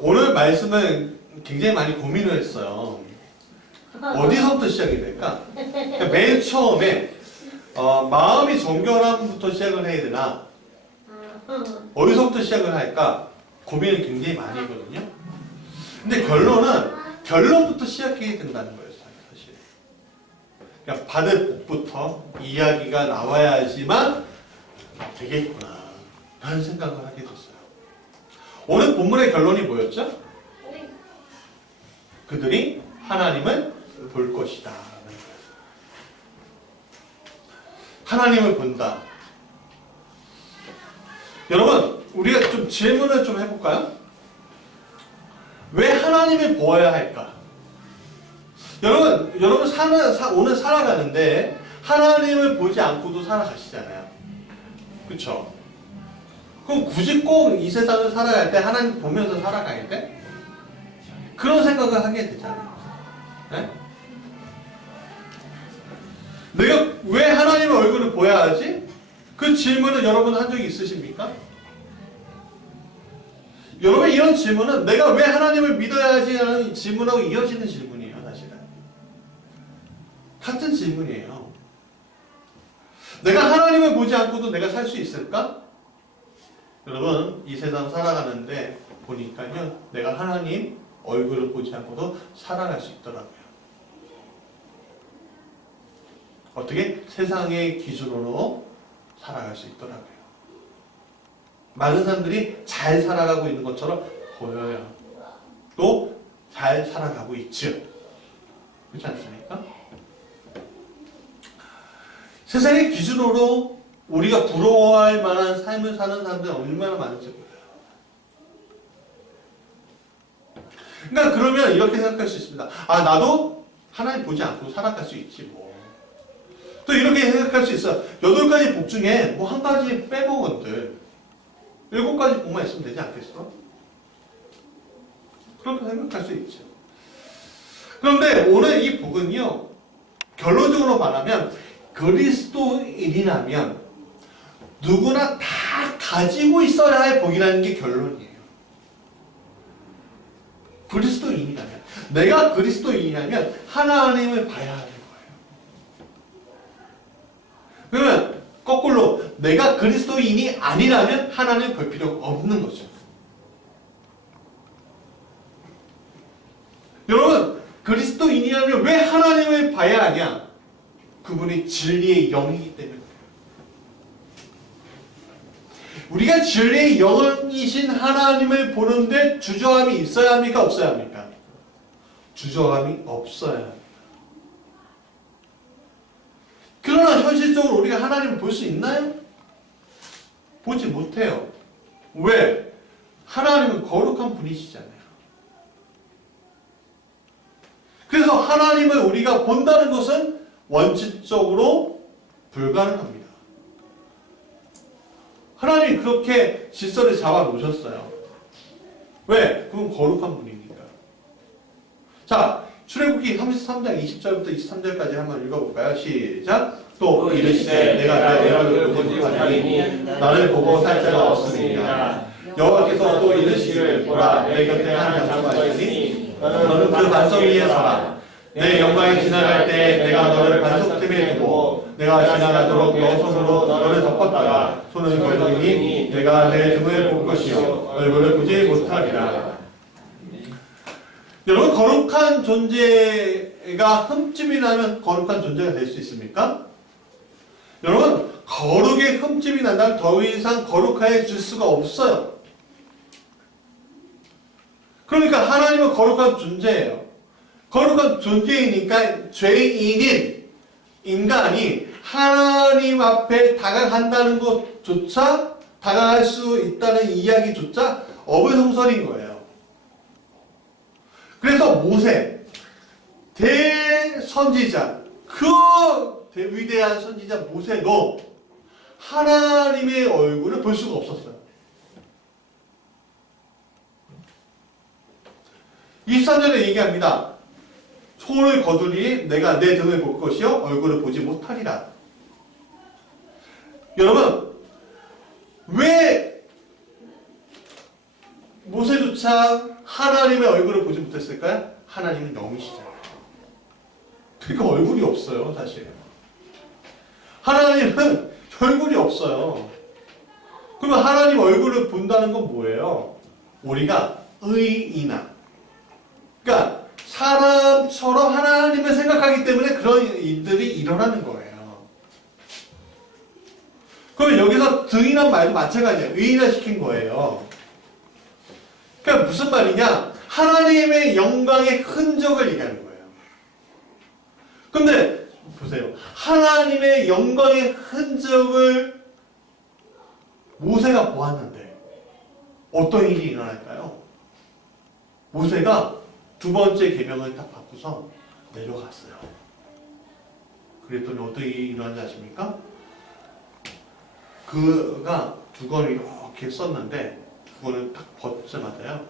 오늘 말씀은 굉장히 많이 고민을 했어요. 어디서부터 시작이 될까? 그러니까 맨 처음에 마음이 정결함부터 시작을 해야 되나? 어디서부터 시작을 할까? 고민을 굉장히 많이 했거든요. 근데 결론부터 시작해야 된다는 거예요, 사실. 그러니까 받을 복부터 이야기가 나와야지만 되겠구나 라는 생각을 하게 됐어요. 오늘 본문의 결론이 뭐였죠? 그들이 하나님을 볼 것이다. 하나님을 본다. 여러분, 우리가 좀 질문을 좀 해볼까요? 왜 하나님을 보아야 할까? 여러분 오늘 살아가는데 하나님을 보지 않고도 살아가시잖아요. 그쵸? 그럼 굳이 꼭 이 세상을 살아갈 때 하나님 보면서 살아가야 돼? 그런 생각을 하게 되잖아요. 네? 내가 왜 하나님의 얼굴을 보아야 하지? 그 질문을 여러분 한 적이 있으십니까? 여러분 이런 질문은 내가 왜 하나님을 믿어야 하지? 하는 질문하고 이어지는 질문이에요. 사실은. 같은 질문이에요. 내가 하나님을 보지 않고도 내가 살 수 있을까? 여러분 이 세상 살아가는데 보니까요. 내가 하나님 얼굴을 보지 않고도 살아갈 수 있더라고요. 어떻게? 세상의 기준으로 살아갈 수 있더라고요. 많은 사람들이 잘 살아가고 있는 것처럼 보여요. 또 잘 살아가고 있죠. 그렇지 않습니까? 세상의 기준으로 우리가 부러워할 만한 삶을 사는 사람들이 얼마나 많은지 몰라요. 그러니까 그러면 이렇게 생각할 수 있습니다. 나도 하나님 보지 않고 살아갈 수 있지 뭐. 또 이렇게 생각할 수 있어요. 8가지 복 중에 뭐 한 가지 빼먹은들 7가지 복만 있으면 되지 않겠어? 그렇게 생각할 수 있죠. 그런데 오늘 이 복은요, 결론적으로 말하면 그리스도인이라면 누구나 다 가지고 있어야 할 복이라는 게 결론이에요. 그리스도인이라면, 내가 그리스도인이라면 하나님을 봐야 하는 거예요. 그러면 거꾸로 내가 그리스도인이 아니라면 하나님을 볼 필요가 없는 거죠. 여러분 그리스도인이라면 왜 하나님을 봐야 하냐? 그분이 진리의 영이기 때문에. 우리가 진리의 영이신 하나님을 보는데 주저함이 있어야 합니까? 없어야 합니까? 주저함이 없어야 합니다. 그러나 현실적으로 우리가 하나님을 볼 수 있나요? 보지 못해요. 왜? 하나님은 거룩한 분이시잖아요. 그래서 하나님을 우리가 본다는 것은 원칙적으로 불가능합니다. 하나님이 그렇게 질서를 잡아 놓으셨어요. 왜? 그건 거룩한 분이니까. 자, 출애굽기 33장 20절부터 23절까지 한번 읽어볼까요? 시작. 또 이르시되 내가 내 얼굴을 보지 못하리니 나를 보고 살 자가 없으리라. 여호와께서 또 이르시기를 보라 내 곁에 한 장소가 있으니 너는 그 반석 위에 서라. 내 영광이 지나갈 때 내가 너를 반석 틈에 두고 내가 지나가도록 너 손으로 너를 덮었다가 손을 걸으니 내가 내 등을 볼 것이요 얼굴을 보지 못하리라. 여러분 거룩한 존재가 흠집이 나면 거룩한 존재가 될 수 있습니까? 여러분 거룩에 흠집이 난다면 더 이상 거룩해질 수가 없어요. 그러니까 하나님은 거룩한 존재예요. 거룩한 존재이니까 죄인인 인간이 하나님 앞에 다가간다는 것조차 다가갈 수 있다는 이야기조차 어불성설인 거예요. 그래서 모세 대선지자 그 위대한 선지자 모세도 하나님의 얼굴을 볼 수가 없었어요. 23절에 얘기합니다. 손을 거두리 내가 내 등을 볼 것이요 얼굴을 보지 못하리라. 여러분 왜 모세조차 누구조차 하나님의 얼굴을 보지 못했을까요? 하나님은 영이시잖아요. 그러니까 얼굴이 없어요, 사실. 하나님은 얼굴이 없어요. 그러면 하나님 얼굴을 본다는 건 뭐예요? 우리가 의인아. 그러니까 사람처럼 하나님을 생각하기 때문에 그런 일들이 일어나는 거예요. 그럼 여기서 등이란 말도 마찬가지예요. 의인화 시킨 거예요. 그러니까 무슨 말이냐? 하나님의 영광의 흔적을 얘기하는 거예요. 근데 보세요. 하나님의 영광의 흔적을 모세가 보았는데 어떤 일이 일어날까요? 모세가 두 번째 계명을 딱 받고서 내려갔어요. 그랬더니 어떤 일이 일어난지 아십니까? 그가 두건을 이렇게 썼는데 그거는 딱 벗자마자요.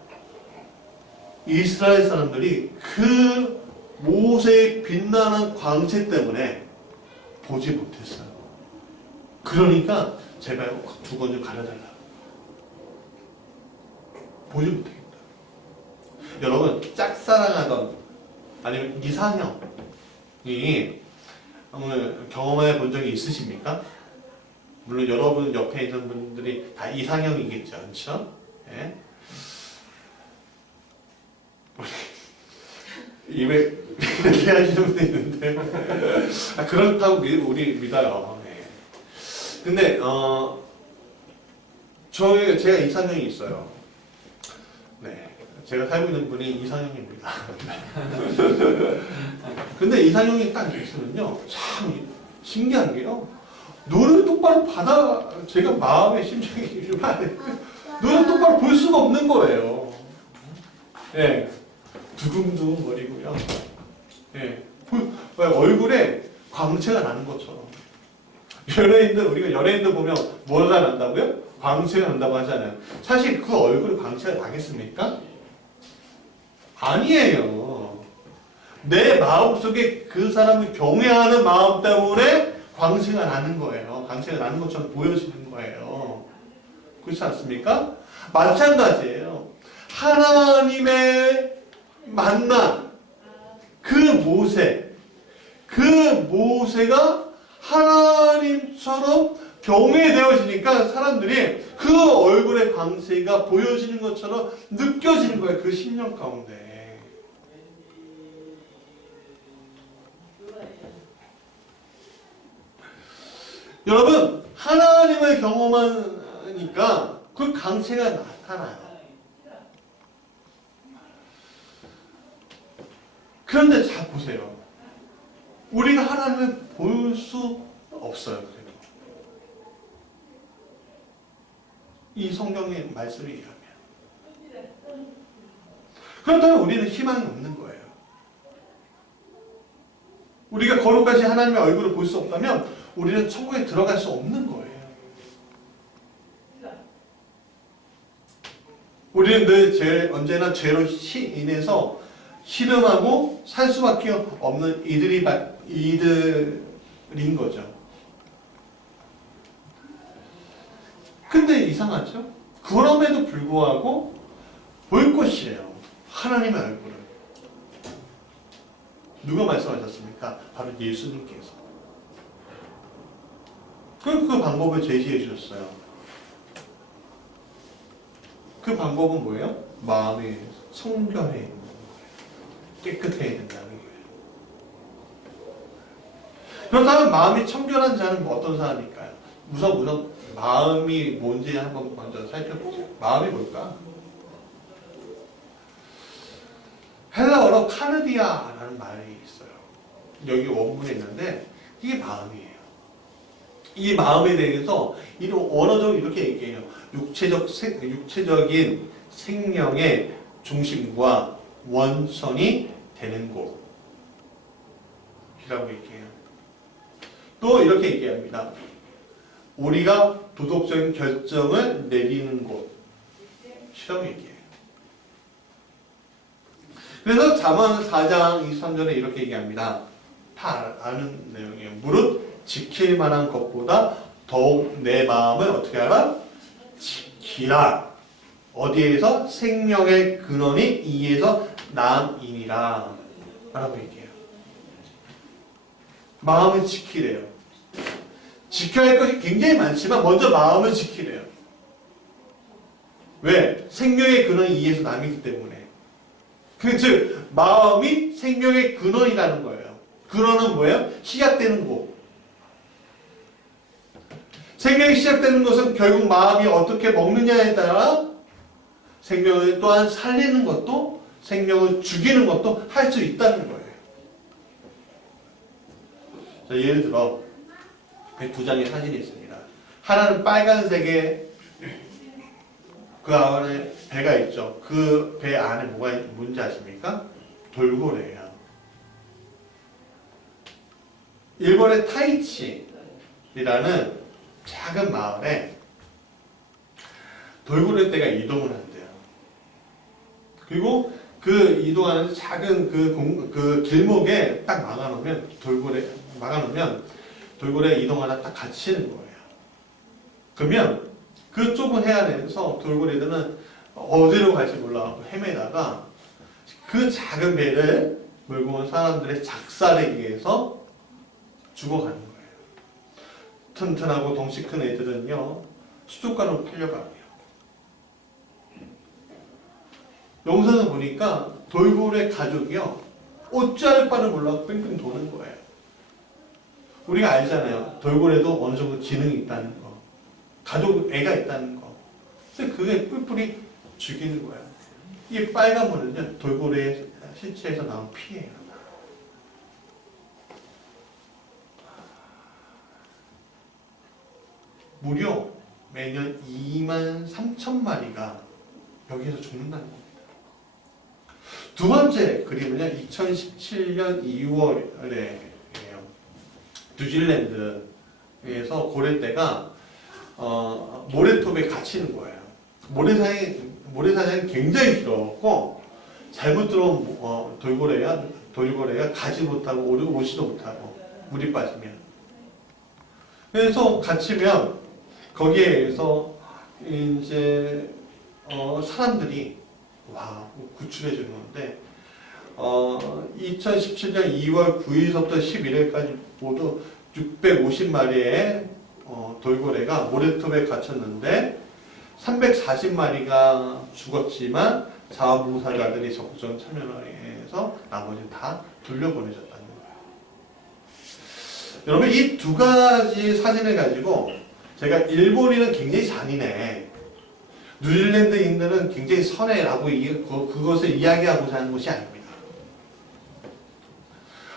이스라엘 사람들이 그 모세의 빛나는 광채 때문에 보지 못했어요. 그러니까 제발 두건 좀 가려달라. 보지 못하겠다. 여러분 짝사랑하던 아니면 이상형이 오늘 경험해 본 적이 있으십니까? 물론 여러분 옆에 있는 분들이 다 이상형이겠죠, 그렇죠? 예? 입에 이렇게 하시는 분도 있는데 그렇다고 우리 믿어요. 예. 근데 제가 이상형이 있어요. 네, 제가 살고 있는 분이 이상형입니다. 근데 이상형이 딱 있으면요, 참 신기한 게요. 눈을 똑바로 제가 마음의 심정이 좀 눈을 똑바로 볼 수가 없는 거예요. 예, 두근두근 거리고요. 예, 얼굴에 광채가 나는 것처럼. 우리가 연예인들 보면 뭐가 난다고요? 광채가 난다고 하잖아요. 사실 그 얼굴에 광채가 나겠습니까? 아니에요. 내 마음속에 그 사람을 경외하는 마음 때문에 광채가 나는 거예요. 광채가 나는 것처럼 보여지는 거예요. 그렇지 않습니까? 마찬가지예요. 하나님의 만난 그 모세가 하나님처럼 경외되어지니까 사람들이 그 얼굴의 광채가 보여지는 것처럼 느껴지는 거예요. 그 심령 가운데. 여러분, 하나님을 경험하니까 그 광채가 나타나요. 그런데 잘 보세요. 우리가 하나님을 볼 수 없어요. 그래도. 이 성경의 말씀에 의하면. 그렇다면 우리는 희망이 없는 거예요. 우리가 거룩하신 하나님의 얼굴을 볼 수 없다면 우리는 천국에 들어갈 수 없는 거예요. 우리는 늘 언제나 죄로 인해서 희름하고 살 수밖에 없는 이들인 거죠. 근데 이상하죠? 그럼에도 불구하고 볼 것이에요. 하나님의 얼굴을. 누가 말씀하셨습니까? 바로 예수님께서. 그 방법을 제시해 주셨어요. 그 방법은 뭐예요? 마음이 청결해 있는 거예요. 깨끗해야 된다는 거예요. 그렇다면 마음이 청결한 자는 어떤 사람일까요? 우선 마음이 뭔지 한번 먼저 살펴보세요. 마음이 뭘까? 헬라어로 카르디아라는 말이 있어요. 여기 원문에 있는데 이게 마음이에요. 이 마음에 대해서 원어적으로 이렇게 얘기해요. 육체적인 생명의 중심과 원천이 되는 곳이라고 얘기해요. 또 이렇게 얘기합니다. 우리가 도덕적인 결정을 내리는 곳이라고 얘기해요. 그래서 잠언 4장 23절에 이렇게 얘기합니다. 다 아는 내용이에요. 무릇 지킬 만한 것보다 더욱 내 마음을 어떻게 하라? 지키라. 어디에서? 생명의 근원이 이에서 남이니라 라고 얘기해요. 마음을 지키래요. 지켜야 할 것이 굉장히 많지만 먼저 마음을 지키래요. 왜? 생명의 근원이 이에서 남이기 때문에. 즉 마음이 생명의 근원이라는 거예요. 근원은 뭐예요? 시작되는 곳. 생명이 시작되는 것은 결국 마음이 어떻게 먹느냐에 따라 생명을 또한 살리는 것도 생명을 죽이는 것도 할 수 있다는 거예요. 자, 예를 들어 두 장의 사진이 있습니다. 하나는 빨간색의 그 안에 배가 있죠. 그 배 안에 뭐가 뭔지 아십니까? 돌고래예요. 일본의 타이치라는 작은 마을에 돌고래 떼가 이동을 한대요. 그리고 그 이동하는 작은 그 길목에 딱 막아놓으면 돌고래 이동하다 딱 갇히는 거예요. 그러면 그 좁은 해안에서 돌고래들은 어디로 갈지 몰라서 헤매다가 그 작은 배를 몰고 온 사람들의 작살에 의해서 죽어가는 거예요. 튼튼하고 덩치 큰 애들은요, 수족관으로 팔려가고요. 영상을 보니까 돌고래 가족이요, 어찌할 바를 몰라서 뺑뺑 도는 거예요. 우리가 알잖아요. 돌고래도 어느 정도 지능이 있다는 거. 가족, 애가 있다는 거. 근데 그게 뿔뿔이 죽이는 거예요. 이 빨간 물은요, 돌고래의 신체에서 나온 피예요. 무려 매년 23,000마리가 여기에서 죽는다는 겁니다. 두 번째 그림은요, 2017년 2월에요. 뉴질랜드에서 고래떼가 모래톱에 갇히는 거예요. 모래사장이 굉장히 길었고 잘못 들어온 돌고래가 가지 못하고 오지도 못하고 물이 빠지면, 그래서 갇히면 거기에서 이제 사람들이 구출해 주는 건데 2017년 2월 9일서부터 11일까지 모두 650마리의 돌고래가 모래톱에 갇혔는데 340마리가 죽었지만 자원봉사자들이 적극적인 참여를 해서 나머지 다 돌려보내졌다는 거예요. 여러분, 이 두 가지 사진을 가지고 제가 일본인은 굉장히 잔인해, 뉴질랜드인들은 굉장히 선해라고 그것을 이야기하고자 하는 것이 아닙니다.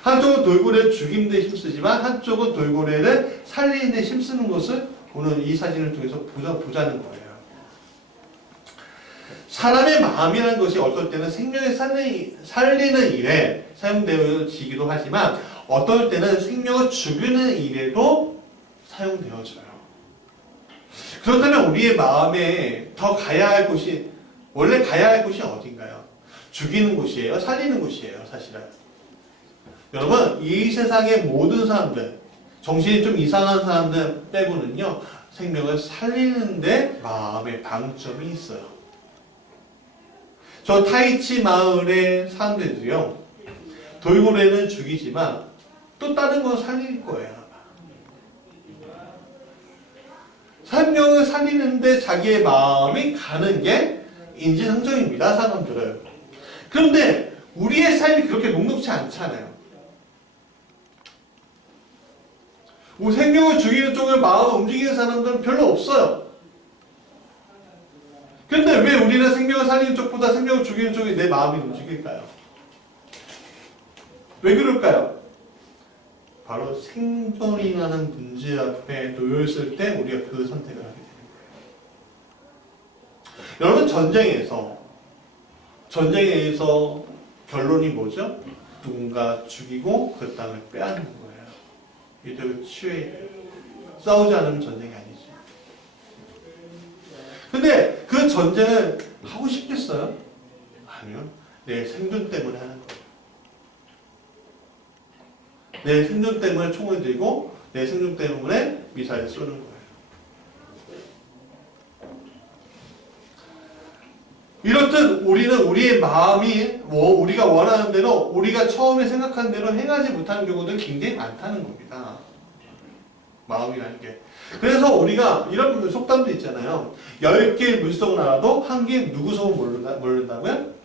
한쪽은 돌고래를 죽이는 데 힘쓰지만 한쪽은 돌고래를 살리는 데 힘쓰는 것을 오늘 이 사진을 통해서 보자는 거예요. 사람의 마음이라는 것이 어떨 때는 생명을 살리는 일에 사용되어지기도 하지만 어떨 때는 생명을 죽이는 일에도 사용되어져요. 그렇다면 우리의 마음에 더 가야 할 곳이, 원래 가야 할 곳이 어딘가요? 죽이는 곳이에요? 살리는 곳이에요? 사실은. 여러분, 이 세상의 모든 사람들, 정신이 좀 이상한 사람들 빼고는요, 생명을 살리는데 마음의 방점이 있어요. 저 타이치 마을의 사람들도요, 돌고래는 죽이지만 또 다른 건 살릴 거예요. 생명을 살리는데 자기의 마음이 가는 게 인지상정입니다, 사람들은. 그런데 우리의 삶이 그렇게 녹록지 않잖아요. 생명을 죽이는 쪽을 마음을 움직이는 사람들은 별로 없어요. 그런데 왜 우리는 생명을 살리는 쪽보다 생명을 죽이는 쪽에 내 마음이 움직일까요? 왜 그럴까요? 바로 생존이라는 문제 앞에 놓여있을 때 우리가 그 선택을 하게 되는 거예요. 여러분, 전쟁에서 결론이 뭐죠? 누군가 죽이고 그 땅을 빼앗는 거예요. 이들 치유해 싸우지 않으면 전쟁이 아니죠. 근데 그 전쟁을 하고 싶겠어요? 아니요. 내 생존 때문에 하는 거예요. 내 생존 때문에 총을 들고 내 생존 때문에 미사일을 쏘는 거예요. 우리는 우리의 마음이 우리가 원하는 대로 우리가 처음에 생각한 대로 행하지 못하는 경우들이 굉장히 많다는 겁니다. 마음이라는 게. 그래서 우리가 이런 속담도 있잖아요. 10개의 물속은 알아도 1개의 누구 속은 모른다고요?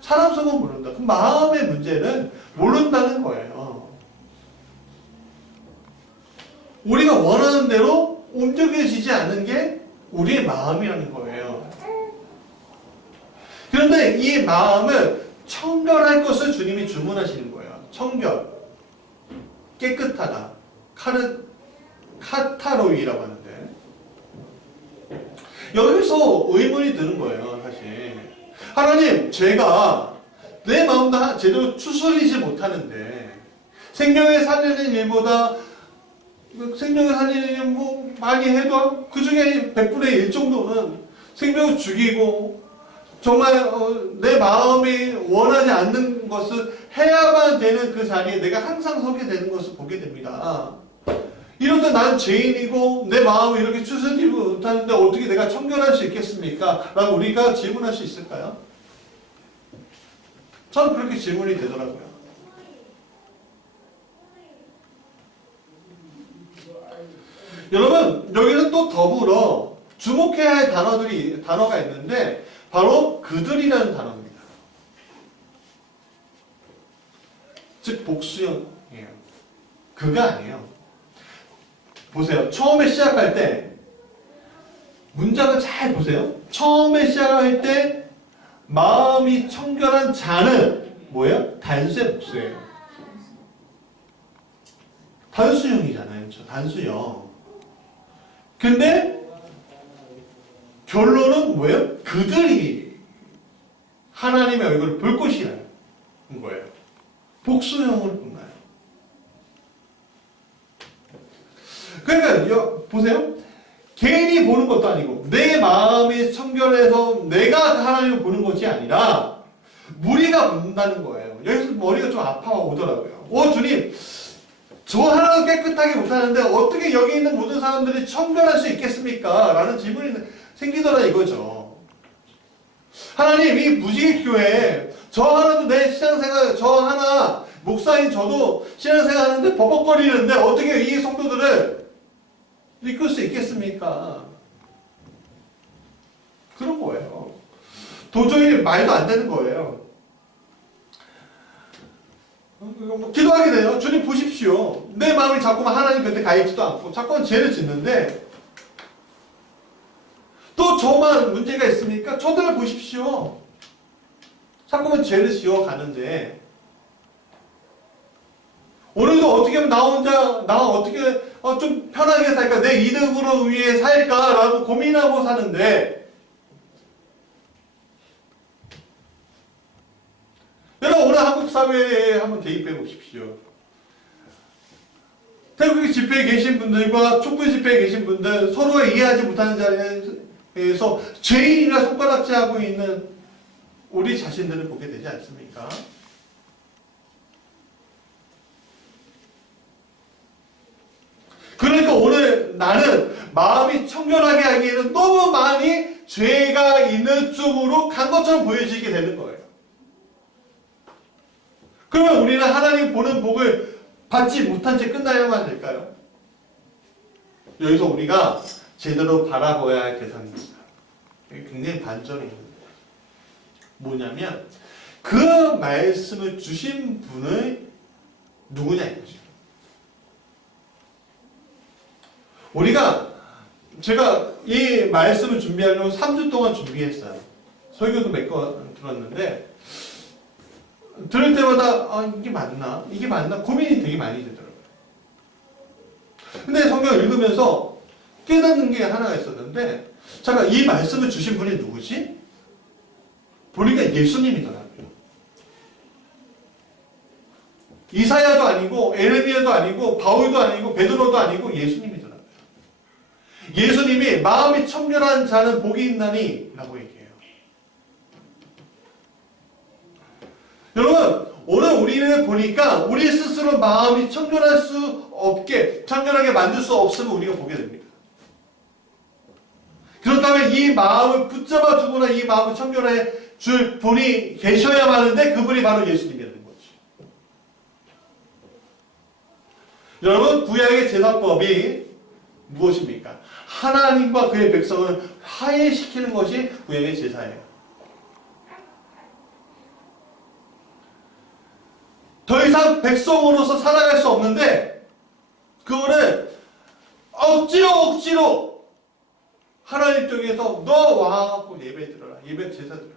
사람 속은 모른다. 그 마음의 문제는 모른다는 거예요. 우리가 원하는 대로 움직여지지 않는 게 우리의 마음이라는 거예요. 그런데 이 마음을 청결할 것을 주님이 주문하시는 거예요. 청결, 깨끗하다, 카타로이라고 하는데 여기서 의문이 드는 거예요. 사실 하나님, 제가 내 마음도 제대로 추스리지 못하는데 생명을 살리는 일보다 생명을 살리는 일 뭐 많이 해도 그 중에 100분의 1 정도는 생명을 죽이고 정말 내 마음이 원하지 않는 것을 해야만 되는 그 자리에 내가 항상 서게 되는 것을 보게 됩니다. 이럴 때 나는 죄인이고 내 마음을 이렇게 추스리지 못하는데 어떻게 내가 청결할 수 있겠습니까? 라고 우리가 질문할 수 있을까요? 저는 그렇게 질문이 되더라고요. 여러분, 여기는 또 더불어 주목해야 할 단어가 있는데 바로 그들이라는 단어입니다. 즉 복수형이에요. 그가 아니에요. 보세요. 처음에 시작할 때 문장을 잘 보세요. 처음에 시작할 때 마음이 청결한 자는 뭐예요? 단수의 복수예요. 단수형이잖아요. 그렇죠? 단수형. 근데 결론은 뭐예요? 그들이 하나님의 얼굴을 볼 것이라는 거예요. 복수형을 보나요? 그러니까 보세요. 개인이 보는 것도 아니고 내 마음이 청결해서 내가 하나님을 보는 것이 아니라 무리가 본다는 거예요. 여기서 머리가 좀 아파오더라고요. 주님, 저 하나도 깨끗하게 못하는데 어떻게 여기 있는 모든 사람들이 청결할 수 있겠습니까? 라는 질문이 생기더라 이거죠. 하나님, 이 무지개교회 저 하나도 내 신앙생활, 저 하나 목사인 저도 신앙생활 하는데 버벅거리는데 어떻게 이 성도들을 이끌 수 있겠습니까? 그런 거예요. 도저히 말도 안 되는 거예요. 기도하게 돼요. 주님 보십시오. 내 마음이 자꾸만 하나님 곁에 가 있지도 않고 자꾸만 죄를 짓는데 또 저만 문제가 있습니까? 저들을 보십시오. 자꾸만 죄를 지어가는데 오늘도 어떻게 하면 나 어떻게 좀 편하게 살까? 내 이득으로 위해 살까? 라고 고민하고 사는데 여러분, 오늘 한국 사회에 한번 대입해 보십시오. 태국 집회에 계신 분들과 촛불 집회에 계신 분들 서로 이해하지 못하는 자리에서 죄인이라 손가락질하고 있는 우리 자신들을 보게 되지 않습니까? 그러니까 오늘 나는 마음이 청결하게 하기에는 너무 많이 죄가 있는 쪽으로 간 것처럼 보여지게 되는 거예요. 그러면 우리는 하나님 보는 복을 받지 못한 채 끝나야만 될까요? 여기서 우리가 제대로 바라봐야 할 대상입니다. 굉장히 반전이 있는 거예요. 뭐냐면 그 말씀을 주신 분은 누구냐 이거죠. 제가 이 말씀을 준비하려고 3주 동안 준비했어요. 설교도 몇 번 들었는데 들을 때마다 이게 맞나 고민이 되게 많이 되더라고요. 근데 성경을 읽으면서 깨닫는 게 하나가 있었는데 잠깐, 이 말씀을 주신 분이 누구지? 보니까 예수님이더라고요. 이사야도 아니고 에레미야도 아니고 바울도 아니고 베드로도 아니고 예수님이더라고요. 예수님이 마음이 청결한 자는 복이 있나니 라고 얘기해요. 여러분, 오늘 우리를 보니까 우리 스스로 마음이 청결하게 만들 수 없음을 우리가 보게 됩니다. 그렇다면 이 마음을 붙잡아 주거나 이 마음을 청결하게 줄 분이 계셔야만 하는데 그분이 바로 예수님이라는 거죠. 여러분, 구약의 제사법이 무엇입니까? 하나님과 그의 백성을 화해시키는 것이 구약의 제사예요. 더 이상 백성으로서 살아갈 수 없는데 그거를 억지로 하나님 쪽에서 너 와갖고 예배 드려라. 예배 제사 드려라.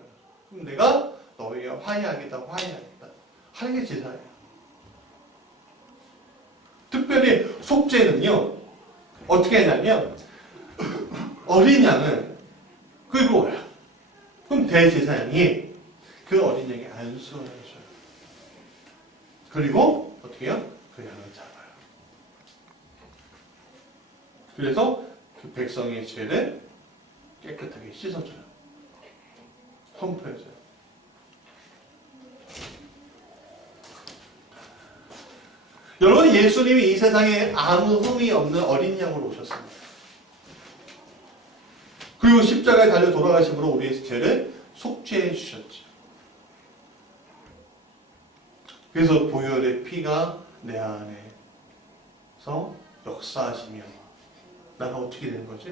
그럼 내가 너희와 화해하겠다. 하는 게 제사예요. 특별히 속죄는요. 어떻게 하냐면 어린 양을 끌고 와요. 그럼 대제사장이 그 어린 양의 안수를 해줘요. 그리고 어떻게 해요? 그 양을 잡아요. 그래서 그 백성의 죄를 깨끗하게 씻어줘요. 험포해줘요. 여러분, 예수님이 이 세상에 아무 흠이 없는 어린 양으로 오셨습니다. 그리고 십자가에 달려 돌아가심으로 우리의 죄를 속죄해 주셨죠. 그래서 보혈의 피가 내 안에서 역사하시며 나는 어떻게 되는 거죠?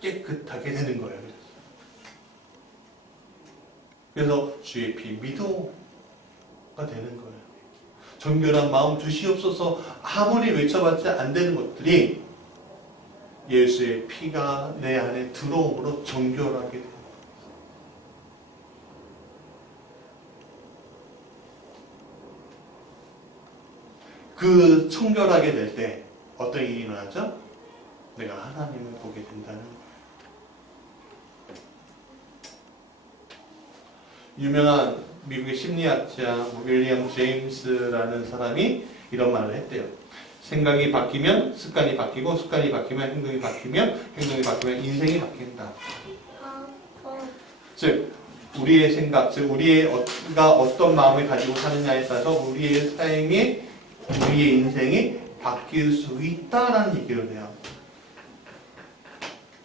깨끗하게 되는 거예요. 그래서 주의 피 미도가 되는 거예요. 정결한 마음 주시옵소서 아무리 외쳐봤자 안 되는 것들이 예수의 피가 내 안에 들어옴으로 정결하게 됩니다. 그 청결하게 될 때 어떤 일이 일어나죠? 내가 하나님을 보게 된다는 거예요. 유명한 미국의 심리학자 윌리엄 제임스라는 사람이 이런 말을 했대요. 생각이 바뀌면 습관이 바뀌고 습관이 바뀌면 행동이 바뀌면 행동이 바뀌면 인생이 바뀐다. 즉 우리의 생각, 즉 우리가 어떤 마음을 가지고 사느냐에 따라서 우리의 삶이 우리의 인생이 바뀔 수 있다라는 얘기를 해요.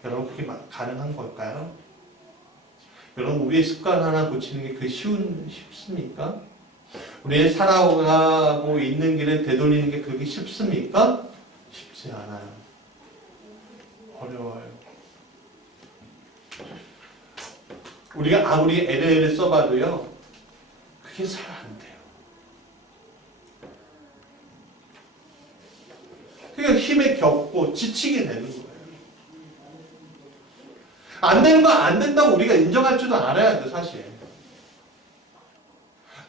여러분 그게 가능한 걸까요? 여러분 우리의 습관 하나 고치는 게 쉽습니까? 우리의 살아가고 있는 길을 되돌리는 게 그렇게 쉽습니까? 쉽지 않아요. 어려워요. 우리가 아무리 애를 써봐도요 그게 잘 안 돼요. 그러니까 힘에 겪고 지치게 되는 거예요. 안 되는 거 안 된다고 우리가 인정할 줄도 알아야 돼, 사실.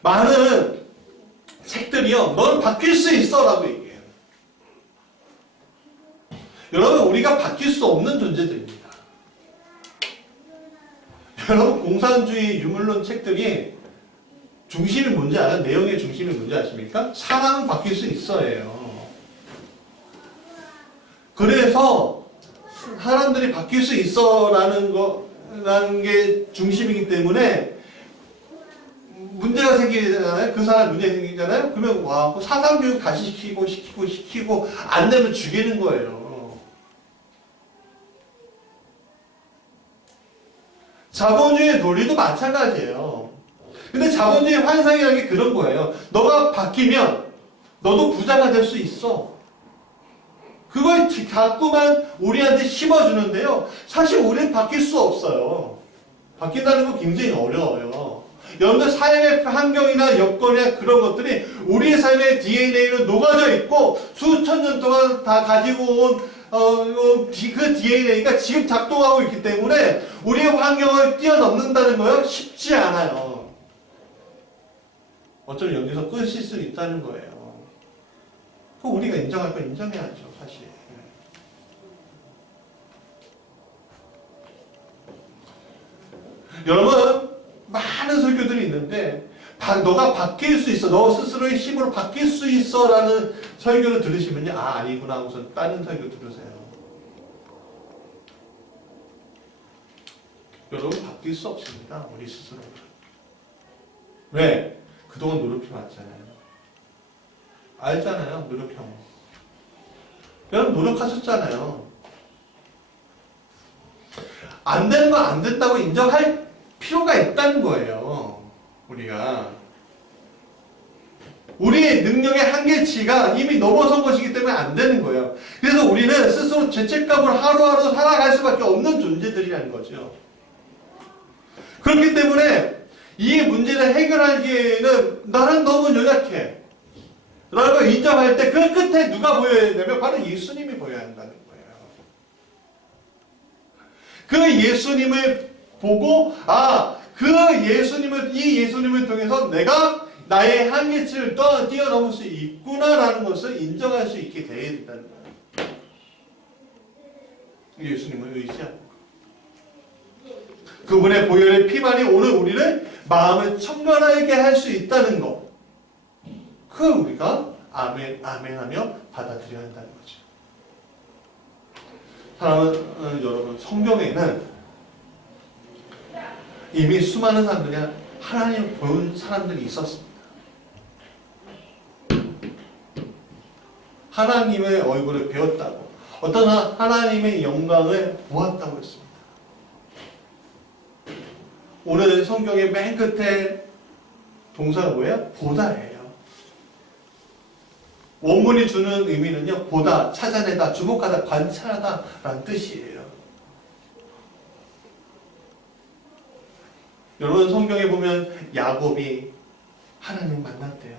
많은 책들이요, 넌 바뀔 수 있어 라고 얘기해요. 여러분, 우리가 바뀔 수 없는 존재들입니다. 여러분, 공산주의 유물론 책들이 중심이 뭔지 알아요? 내용의 중심이 뭔지 아십니까? 사람은 바뀔 수 있어요. 그래서 사람들이 바뀔 수 있어 라는 게 중심이기 때문에 문제가 생기잖아요. 그 사람 문제가 생기잖아요. 그러면 와, 사상교육 다시 시키고 안 되면 죽이는 거예요. 자본주의 논리도 마찬가지예요. 근데 자본주의 환상이라는 게 그런 거예요. 너가 바뀌면 너도 부자가 될 수 있어. 그걸 자꾸만 우리한테 심어주는데요. 사실 우리는 바뀔 수 없어요. 바뀐다는 건 굉장히 어려워요. 여러분들 삶의 환경이나 여건이나 그런 것들이 우리의 삶의 DNA로 녹아져 있고 수천 년 동안 다 가지고 온 그 DNA가 지금 작동하고 있기 때문에 우리의 환경을 뛰어넘는다는 거요 쉽지 않아요. 어쩌면 여기서 끊을 수 있다는 거예요. 그거 우리가 인정할 건 인정해야죠, 사실. 여러분, 많은 설교들이 있는데 너가 바뀔 수 있어, 너 스스로의 힘으로 바뀔 수 있어 라는 설교를 들으시면요, 아, 아니구나 하고서 다른 설교 들으세요. 여러분, 바뀔 수 없습니다, 우리 스스로. 왜? 그동안 노력해왔잖아요. 알잖아요, 노력한 거. 여러분, 노력하셨잖아요. 안 되는 건 안 된다고 인정할 필요가 있다는 거예요. 우리의 능력의 한계치가 이미 넘어선 것이기 때문에 안 되는 거예요. 그래서 우리는 스스로 죄책감으로 하루하루 살아갈 수밖에 없는 존재들이라는 거죠. 그렇기 때문에 이 문제를 해결하기에는 나는 너무 연약해 라고 인정할 때 그 끝에 누가 보여야 되냐면 바로 예수님이 보여야 한다는 거예요. 그 예수님을 보고 이 예수님을 통해서 내가 나의 한계치를 뛰어넘을 수 있구나라는 것을 인정할 수 있게 되어야 된다는 거예요. 예수님을 의지하는 거예요. 그분의 보혈의 피만이 오늘 우리를 마음을 청결하게 할 수 있다는 것. 우리가 아멘 하며 받아들여야 한다는 거죠. 사랑하는 여러분, 성경에는 이미 수많은 사람들이 하나님을 본 사람들이 있었습니다. 하나님의 얼굴을 배웠다고, 어떤 하나님의 영광을 보았다고 했습니다. 오늘 성경의 맨 끝에 동사가 뭐예요? 보다예요. 원문이 주는 의미는요, 보다, 찾아내다, 주목하다, 관찰하다 라는 뜻이에요. 여러분, 성경에 보면 야곱이 하나님 만났대요.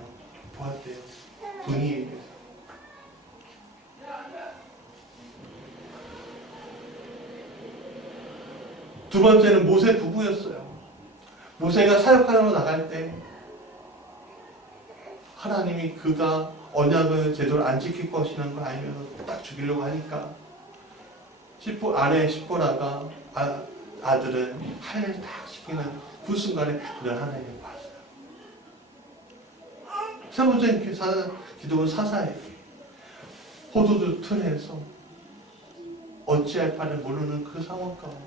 보았대요. 분이에요. 두 번째는 모세 부부였어요. 모세가 사역하러 나갈 때 하나님이 그가 언약을 제대로 안 지킬 것이라는 걸 알면 딱 죽이려고 하니까 아내 시보라가 아들은 할례를 딱 시키는 그 순간에 그는 하나님을 봤어요. 세 번째 기도는 사사에게 포도주 틀에서 어찌할 바를 모르는 그 상황 가운데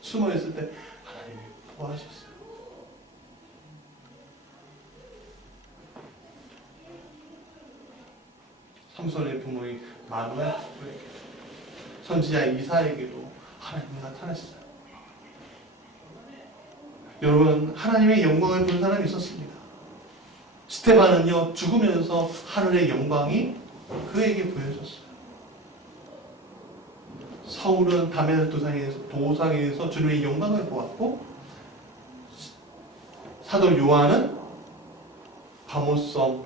숨어있을 때 하나님이 도와주셨어요. 삼손의 부모인 마누엘에게, 선지자 이사에게도 하나님이 나타났어요. 여러분, 하나님의 영광을 본 사람이 있었습니다. 스테반은요, 죽으면서 하늘의 영광이 그에게 보여졌어요. 사울은 다메섹 도상에서 주님의 영광을 보았고, 사도 요한은 바모섬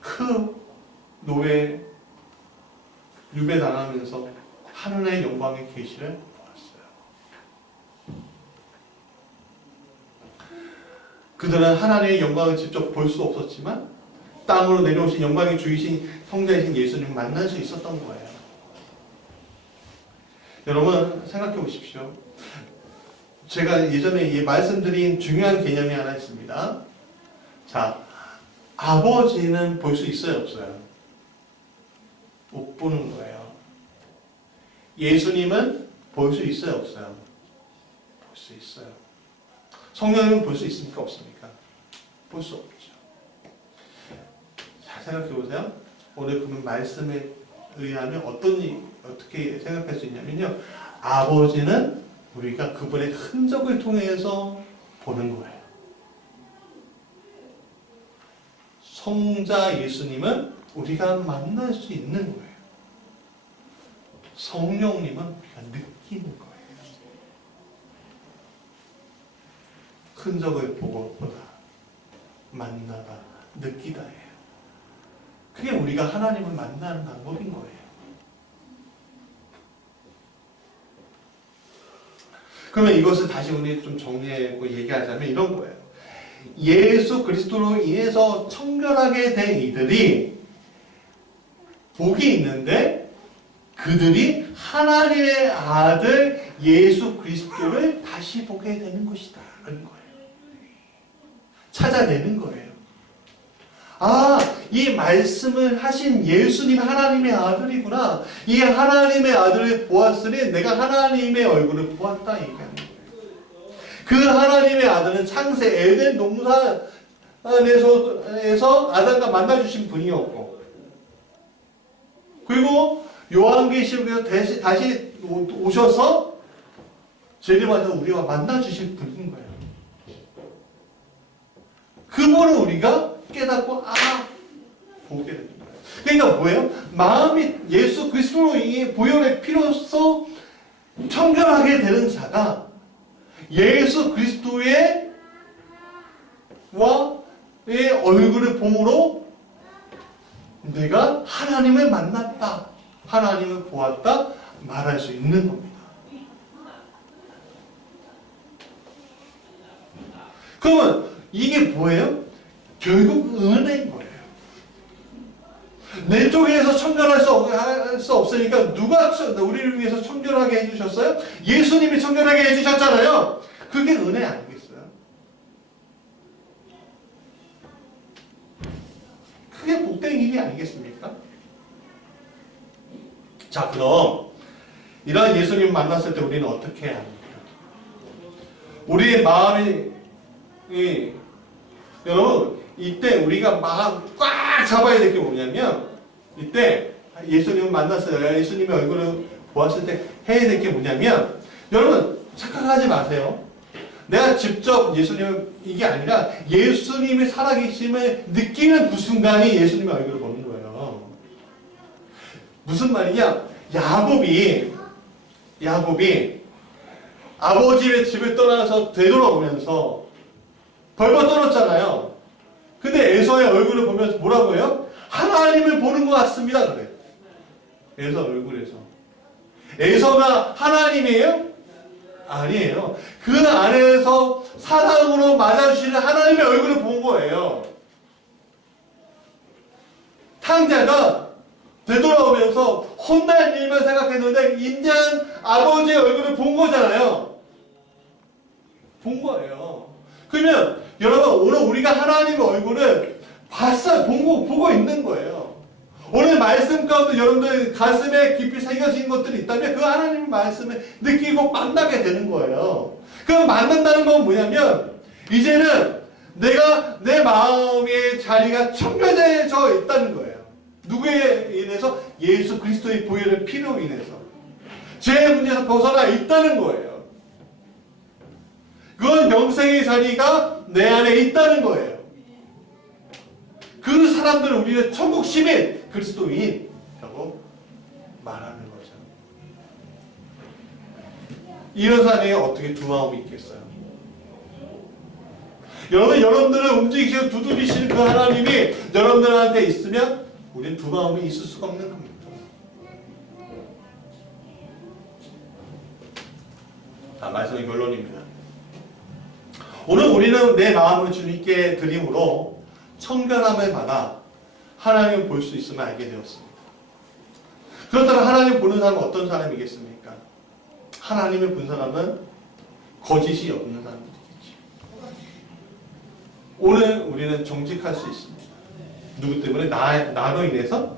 그 노예 유배당하면서 하늘의 영광의 계시를 보았어요. 그들은 하나님의 영광을 직접 볼 수 없었지만 땅으로 내려오신 영광의 주이신 성자이신 예수님을 만날 수 있었던 거예요. 여러분, 생각해 보십시오. 제가 예전에 말씀드린 중요한 개념이 하나 있습니다. 자, 아버지는 볼 수 있어요, 없어요? 못 보는 거예요. 예수님은 볼 수 있어요, 없어요? 볼 수 있어요. 성령님은 볼 수 있습니까, 없습니까? 볼 수 없죠. 잘 생각해 보세요. 오늘 그분 말씀에 의하면 어떻게 생각할 수 있냐면요, 아버지는 우리가 그분의 흔적을 통해서 보는 거예요. 성자 예수님은 우리가 만날 수 있는 거예요. 성령님은 우리가 느끼는 거예요. 흔적을 보다, 만나다, 느끼다예요. 그게 우리가 하나님을 만나는 방법인 거예요. 그러면 이것을 다시 우리 좀 정리하고 얘기하자면 이런 거예요. 예수 그리스도로 인해서 청결하게 된 이들이 복이 있는데 그들이 하나님의 아들 예수 그리스도를 다시 보게 되는 것이다 라는 거예요. 찾아내는 거예요. 이 말씀을 하신 예수님 하나님의 아들이구나. 이 하나님의 아들을 보았으니 내가 하나님의 얼굴을 보았다 얘기하는 거예요. 그 하나님의 아들은 창세 에덴 동산에서 아담과 만나주신 분이었고, 그리고 요한계시록에서 다시 오셔서 재림하셔서 우리와 만나주실 분인 거예요. 그분을 우리가 깨닫고 보게 되는 거예요. 그러니까 뭐예요? 마음이 예수 그리스도의 보혈의 피로써 청결하게 되는 자가 예수 그리스도의 얼굴을 봄으로 내가 하나님을 만났다, 하나님을 보았다 말할 수 있는 겁니다. 그러면 이게 뭐예요? 결국 은혜인 거예요. 내 쪽에서 청결할 수 없으니까 누가 우리를 위해서 청결하게 해주셨어요? 예수님이 청결하게 해주셨잖아요. 그게 은혜 아니겠어요? 그게 복된 일이 아니겠습니까? 자, 그럼 이런 예수님 만났을 때 우리는 어떻게 해야 합니까? 우리의 마음이 여러분 이때 우리가 마음 꽉 잡아야 될 게 뭐냐면 이때 예수님을 만났어요. 예수님의 얼굴을 보았을 때 해야 될 게 뭐냐면 여러분 착각하지 마세요. 내가 직접 예수님을 이게 아니라 예수님이 살아계심을 느끼는 그 순간이 예수님의 얼굴을 보는 거예요. 무슨 말이냐? 야곱이 아버지의 집을 떠나서 되돌아오면서 벌벌 떨었잖아요. 근데 에서의 얼굴을 보면서 뭐라고 해요? 하나님을 보는 것 같습니다. 그래. 에서 얼굴에서. 에서가 하나님이에요? 아니에요. 그 안에서 사랑으로 맞아주시는 하나님의 얼굴을 본 거예요. 탕자가 되돌아오면서 혼날 일만 생각했는데 인자한 아버지의 얼굴을 본 거잖아요. 본 거예요. 그러면 여러분 오늘 우리가 하나님의 얼굴을 봤어요. 보고 있는 거예요. 오늘 말씀 가운데 여러분들 가슴에 깊이 새겨진 것들이 있다면 그 하나님의 말씀을 느끼고 만나게 되는 거예요. 그럼 만난다는 건 뭐냐면 이제는 내가 내 마음의 자리가 청결해져 있다는 거예요. 누구에 인해서? 예수 그리스도의 보혈의 피로 인해서 죄의 문제에서 벗어나 있다는 거예요. 그건 영생의 자리가 내 안에 있다는 거예요. 그 사람들은 우리는 천국 시민, 그리스도인이라고 말하는 거죠. 이런 사람에게 어떻게 두 마음이 있겠어요? 여러분들을 움직이시고 두드리시는 그 하나님이 여러분들한테 있으면 우리는 두 마음이 있을 수가 없는 겁니다. 말씀의 결론입니다. 오늘 우리는 내 마음을 주님께 드림으로 청결함을 받아 하나님을 볼 수 있음을 알게 되었습니다. 그렇다면 하나님을 보는 사람은 어떤 사람이겠습니까? 하나님을 본 사람은 거짓이 없는 사람들이겠죠. 오늘 우리는 정직할 수 있습니다. 누구 때문에? 나로 인해서?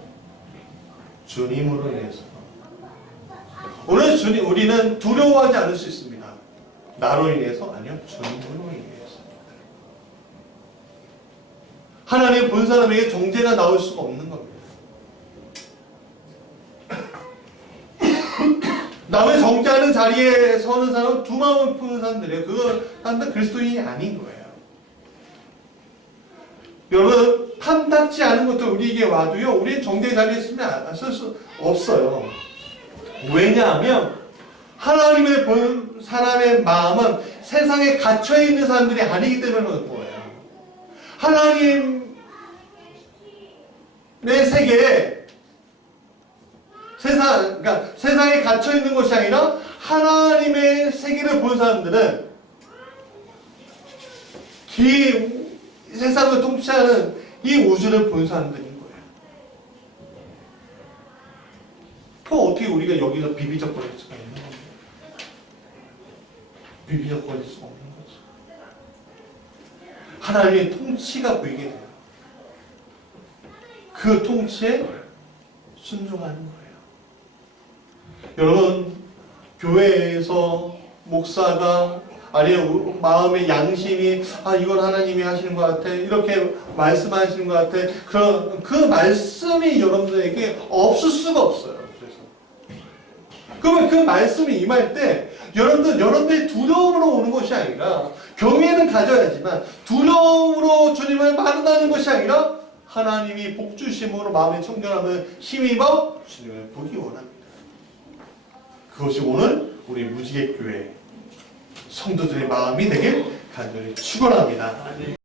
주님으로 인해서. 오늘 우리는 두려워하지 않을 수 있습니다. 나로 인해서? 아니요. 주님으로 인해서. 하나님 본 사람에게 정죄가 나올 수가 없는 겁니다. 남을 정죄하는 자리에 서는 사람은 두 마음을 푸는 사람들이에요. 그 사람들은 그리스도인이 아닌 거예요. 여러분 탐탁지 않은 것들 우리에게 와도요. 우리는 정죄 자리에 쓸 수 없어요. 왜냐하면 하나님을 본 사람의 마음은 세상에 갇혀있는 사람들이 아니기 때문에 그런 거예요. 하나님의 세계에 그러니까 세상에 갇혀있는 것이 아니라 하나님의 세계를 본 사람들은 세상을 통치하는 이 우주를 본 사람들인 거예요. 그럼 어떻게 우리가 여기서 비비적거릴 수가 있는 겁니까? 비비적거릴 수가 없는 거죠. 하나님의 통치가 보이게 돼요. 그 통치에 순종하는 거예요. 여러분 교회에서 목사가 아니면 마음의 양심이 이건 하나님이 하시는 것 같아 이렇게 말씀하시는 것 같아 그 말씀이 여러분들에게 없을 수가 없어요. 그래서 그러면 그 말씀이 임할 때 여러분들의 두려움으로 오는 것이 아니라 경외는 가져야지만 두려움으로 주님을 만나는 것이 아니라 하나님이 복 주심으로 마음에 청결함을 힘입어 주님을 보기 원합니다. 그것이 오늘 우리 무지개교회 성도들의 마음이 되길 간절히 축원합니다.